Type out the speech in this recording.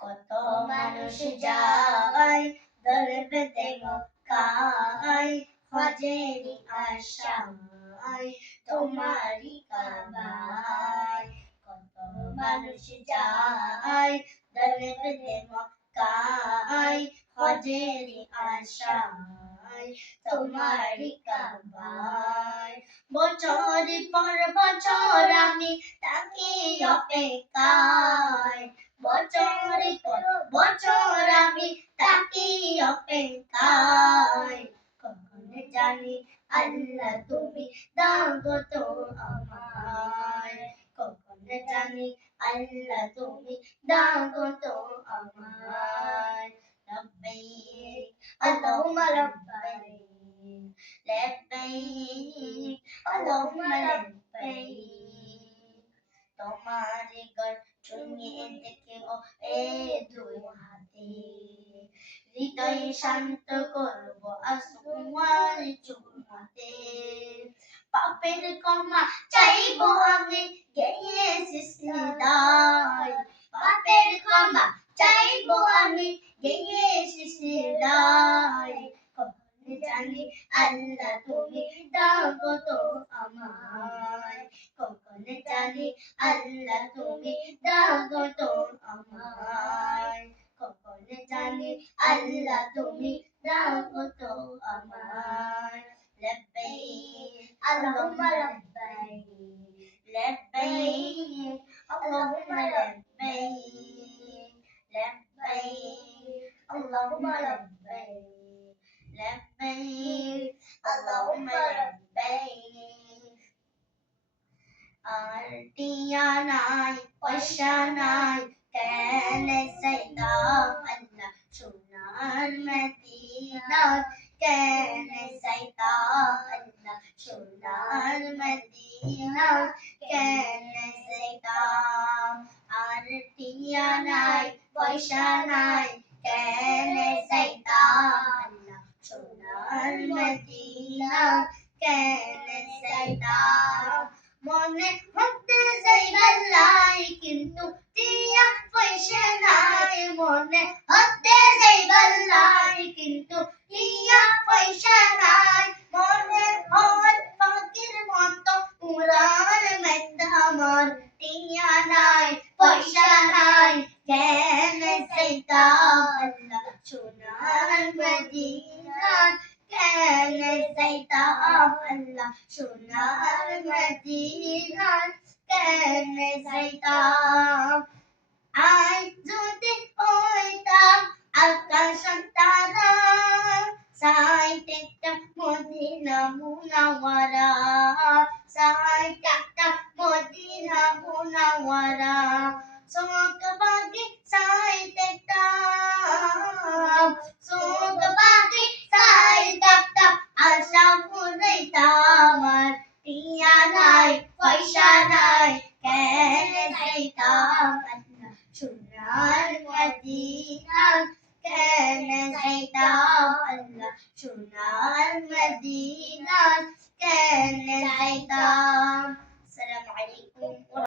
কত মানুষ যায় দলে পেতে মক্কায় হজেরই আশায় তোমারই কাবায় কত মানুষ যায় দলে পেতে মক্কায় হজেরই আশায় তোমারই কাবায় বছর পর বছর আমি তাকি অপেক্ষায় বছর পর বছর আমি তাকি অপেক্ষায় কখন জানি আল্লাহ তুমি দাও তো আমায় কখন জানি আল্লাহ তুমি দাও তো আমায় লব্বাইক আল্লাহুম্মা লব্বাইক লব্বাইক আল্লাহুম্মা লব্বাইক তোমার ঘর ছুঁয়ে দেখো এ দুই হাতে হৃদয় শান্ত করব আসমার চুমাতে পাপের ক্ষমা চাইবো আমি গেয়ে সিজদায় পাপের ক্ষমা চাইবো আমি গেয়ে সিজদায় কখন জানি আল্লাহ তুমি দাও তো আমায় কখন জানি আল্লাহ তুমি দাও তো আমায় কখন জানি আল্লাহ তুমি দাও তো আমায় লব্বাইক আল্লাহুম্মা লব্বাইক লব্বাইক আল্লাহুম্মা লব্বাইক লব্বাইক আল্লাহুম্মা লব্বাইক লব্বাইক আল্লাহুম্মা লব্বাইক আর টিয়া নাই পয়সা নাই কেন যাইতাম আল্লাহ সোনার মদিনা কেন যাইতাম আল্লাহ সোনার মদিনা কেন যাইতাম আর টিয়া নাই পয়সা নাই কেন যাইতাম আল্লাহ সোনার মদিনা কেন যাইতাম মনে হতে যাইবার লাই কিন্তু টিয়া পয়সা নাই মনে হতে যাইবার লাই কিন্তু টিয়া পয়সা নাই মনে হয় ফকির মতো উড়ার মেঘা আমার টিয়া নাই পয়সা নাই কেন যাইতাম আল্লাহ সোনার মদিনা কেন যাইতাম আল্লাহ সোনার মদিনা কেন যাইতাম আজ যদি হইতাম আকাশ তারা সাইতে মদিনা মুনাওয়ারা সাইতে মদিনা মুনাওয়ারা সোক বাগি সাইতে সোক বাগি সাইতে আশা ফুরাইতাম আর টিয়া নাই পয়সা নাই কেন যাইতাম আল্লাহ সোনার মদিনা